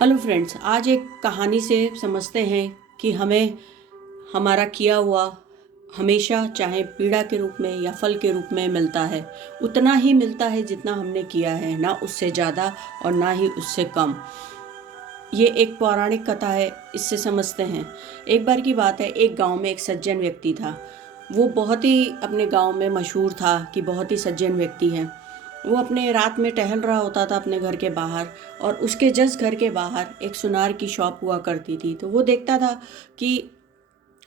Hello friends, आज एक कहानी से समझते हैं कि हमें हमारा किया हुआ हमेशा चाहे पीड़ा के रूप में या फल के रूप में मिलता है। उतना ही मिलता है जितना हमने किया है, ना उससे ज़्यादा और ना ही उससे कम। ये एक पौराणिक कथा है, इससे समझते हैं। एक बार की बात है, एक गांव में एक सज्जन व्यक्ति था। वो बहुत ही अपने गांव में मशहूर था कि बहुत ही सज्जन व्यक्ति है। वो अपने रात में टहल रहा होता था अपने घर के बाहर, और उसके जस्ट घर के बाहर एक सुनार की शॉप हुआ करती थी। तो वो देखता था कि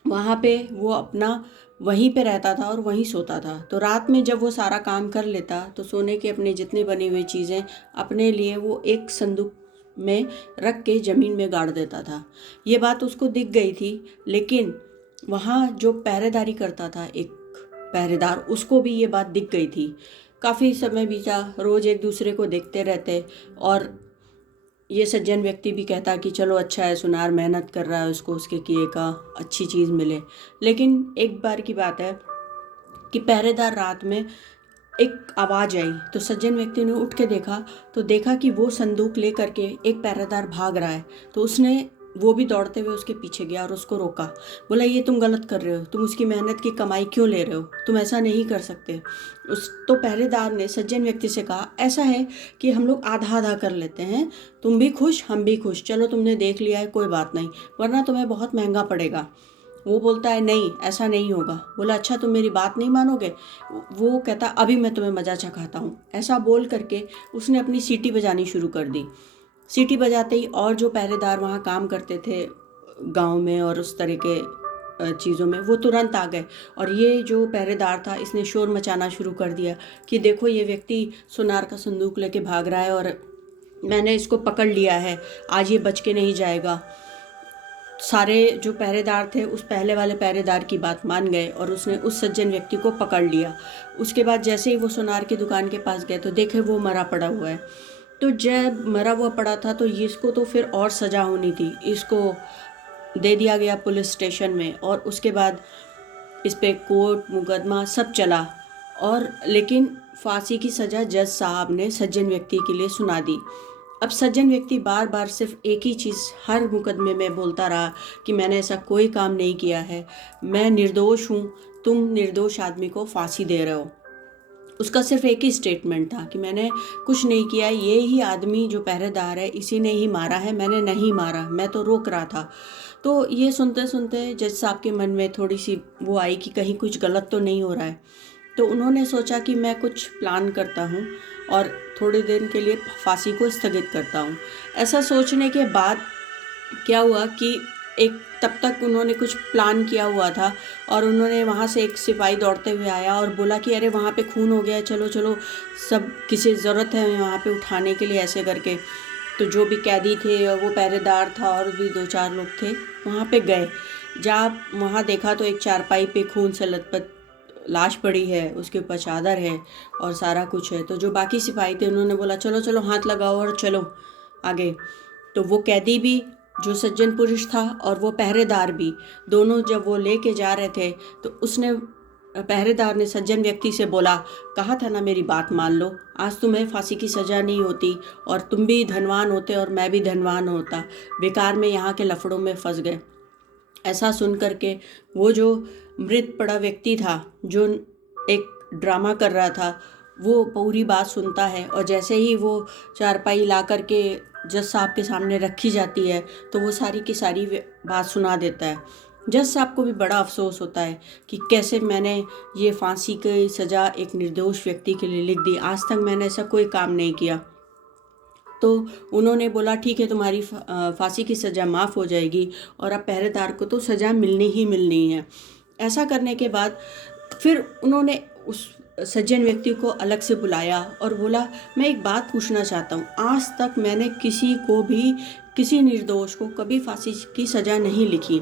वहाँ पे वो अपना वहीं पे रहता था और वहीं सोता था। तो रात में जब वो सारा काम कर लेता तो सोने के अपने जितनी बनी हुई चीज़ें अपने लिए वो एक संदूक में रख के ज़मीन में गाड़ देता था। ये बात उसको दिख गई थी, लेकिन वहाँ जो पहरेदारी करता था एक पहरेदार, उसको भी ये बात दिख गई थी। काफ़ी समय बीता, रोज़ एक दूसरे को देखते रहते, और ये सज्जन व्यक्ति भी कहता कि चलो अच्छा है, सुनार मेहनत कर रहा है, उसको उसके किए का अच्छी चीज़ मिले। लेकिन एक बार की बात है कि पहरेदार रात में एक आवाज़ आई, तो सज्जन व्यक्ति ने उठ के देखा, तो देखा कि वो संदूक ले करके एक पहरेदार भाग रहा है। तो उसने वो भी दौड़ते हुए उसके पीछे गया और उसको रोका। बोला, ये तुम गलत कर रहे हो, तुम उसकी मेहनत की कमाई क्यों ले रहे हो, तुम ऐसा नहीं कर सकते। उस तो पहरेदार ने सज्जन व्यक्ति से कहा, ऐसा है कि हम लोग आधा आधा कर लेते हैं, तुम भी खुश हम भी खुश, चलो तुमने देख लिया है कोई बात नहीं, वरना तुम्हें बहुत महंगा पड़ेगा। वो बोलता है, नहीं ऐसा नहीं होगा। बोला, अच्छा तुम मेरी बात नहीं मानोगे। वो कहता, अभी मैं तुम्हें मजा चखाता हूँ। ऐसा बोल करके उसने अपनी सीटी बजानी शुरू कर दी। सीटी बजाते ही और जो पहरेदार वहाँ काम करते थे गांव में और उस तरह के चीज़ों में, वो तुरंत आ गए। और ये जो पहरेदार था, इसने शोर मचाना शुरू कर दिया कि देखो ये व्यक्ति सुनार का संदूक लेके भाग रहा है और मैंने इसको पकड़ लिया है, आज ये बच के नहीं जाएगा। सारे जो पहरेदार थे उस पहले वाले पहरेदार की बात मान गए और उसने उस सज्जन व्यक्ति को पकड़ लिया। उसके बाद जैसे ही वो सुनार की दुकान के पास गए तो देखे वो मरा पड़ा हुआ है। तो जब मरा हुआ पड़ा था तो इसको तो फिर और सज़ा होनी थी, इसको दे दिया गया पुलिस स्टेशन में, और उसके बाद इस पे कोर्ट मुकदमा सब चला। और लेकिन फांसी की सज़ा जज साहब ने सज्जन व्यक्ति के लिए सुना दी। अब सज्जन व्यक्ति बार बार सिर्फ एक ही चीज़ हर मुकदमे में बोलता रहा कि मैंने ऐसा कोई काम नहीं किया है, मैं निर्दोष हूँ, तुम निर्दोष आदमी को फांसी दे रहे हो। उसका सिर्फ एक ही स्टेटमेंट था कि मैंने कुछ नहीं किया, ये ही आदमी जो पहरेदार है इसी ने ही मारा है, मैंने नहीं मारा, मैं तो रोक रहा था। तो ये सुनते सुनते जज साहब के मन में थोड़ी सी वो आई कि कहीं कुछ गलत तो नहीं हो रहा है। तो उन्होंने सोचा कि मैं कुछ प्लान करता हूँ और थोड़ी देर के लिए फांसी को स्थगित करता हूँ। ऐसा सोचने के बाद क्या हुआ कि एक तब तक उन्होंने कुछ प्लान किया हुआ था, और उन्होंने वहाँ से एक सिपाही दौड़ते हुए आया और बोला कि अरे वहाँ पे खून हो गया है, चलो चलो, सब किसी ज़रूरत है वहाँ पे उठाने के लिए, ऐसे करके। तो जो भी कैदी थे और वो पहरेदार था और भी दो चार लोग थे, वहाँ पे गए। जब वहाँ देखा तो एक चारपाई पे खून से लथपथ लाश पड़ी है, उसके ऊपर चादर है और सारा कुछ है। तो जो बाकी सिपाही थे उन्होंने बोला, चलो चलो हाथ लगाओ और चलो आगे। तो वो कैदी भी जो सज्जन पुरुष था और वो पहरेदार भी, दोनों जब वो लेके जा रहे थे तो उसने पहरेदार ने सज्जन व्यक्ति से बोला, कहा था ना मेरी बात मान लो, आज तुम्हें फांसी की सज़ा नहीं होती और तुम भी धनवान होते और मैं भी धनवान होता, बेकार में यहाँ के लफड़ों में फंस गए। ऐसा सुन करके वो जो मृत पड़ा व्यक्ति था, जो एक ड्रामा कर रहा था, वो पूरी बात सुनता है। और जैसे ही वो चारपाई ला करके जज साहब के सामने रखी जाती है तो वो सारी की सारी बात सुना देता है। जज साहब को भी बड़ा अफसोस होता है कि कैसे मैंने ये फांसी की सज़ा एक निर्दोष व्यक्ति के लिए लिख दी, आज तक मैंने ऐसा कोई काम नहीं किया। तो उन्होंने बोला, ठीक है, तुम्हारी फांसी की सज़ा माफ़ हो जाएगी और अब पहरेदार को तो सज़ा मिलनी ही मिलनी है। ऐसा करने के बाद फिर उन्होंने उस सज्जन व्यक्ति को अलग से बुलाया और बोला, मैं एक बात पूछना चाहता हूँ, आज तक मैंने किसी को भी, किसी निर्दोष को कभी फांसी की सज़ा नहीं लिखी,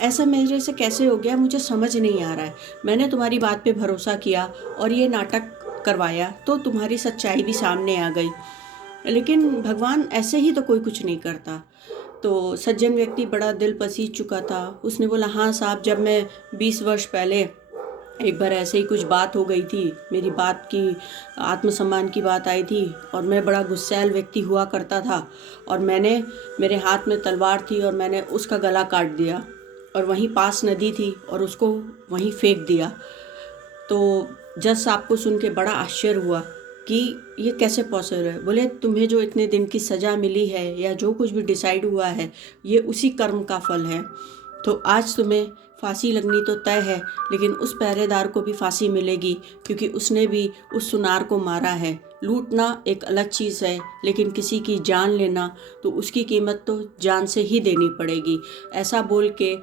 ऐसा मेरे से कैसे हो गया, मुझे समझ नहीं आ रहा है। मैंने तुम्हारी बात पे भरोसा किया और ये नाटक करवाया तो तुम्हारी सच्चाई भी सामने आ गई, लेकिन भगवान ऐसे ही तो कोई कुछ नहीं करता। तो सज्जन व्यक्ति बड़ा दिल पसीज चुका था। उसने बोला, हाँ साहब, जब मैं 20 वर्ष पहले एक बार ऐसे ही कुछ बात हो गई थी, मेरी बात की आत्मसम्मान की बात आई थी और मैं बड़ा गुस्सैल व्यक्ति हुआ करता था और मेरे हाथ में तलवार थी और मैंने उसका गला काट दिया और वहीं पास नदी थी और उसको वहीं फेंक दिया। तो जज साहब को सुन के बड़ा आश्चर्य हुआ कि ये कैसे पॉसिबल है। बोले तुम्हें जो इतने दिन की सज़ा मिली है या जो कुछ भी डिसाइड हुआ है ये उसी कर्म का फल है। तो आज तुम्हें फांसी लगनी तो तय है, लेकिन उस पहरेदार को भी फांसी मिलेगी क्योंकि उसने भी उस सुनार को मारा है। लूटना एक अलग चीज़ है, लेकिन किसी की जान लेना तो उसकी कीमत तो जान से ही देनी पड़ेगी। ऐसा बोल के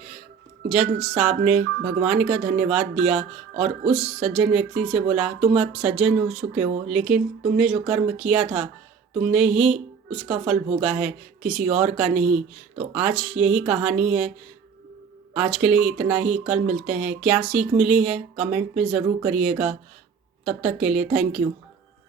जज साहब ने भगवान का धन्यवाद दिया और उस सज्जन व्यक्ति से बोला तुम अब सज्जन हो चुके हो, लेकिन तुमने जो कर्म किया था तुमने ही उसका फल भोगा है, किसी और का नहीं। तो आज यही कहानी है। आज के लिए इतना ही, कल मिलते हैं। क्या सीख मिली है कमेंट में ज़रूर करिएगा। तब तक के लिए थैंक यू।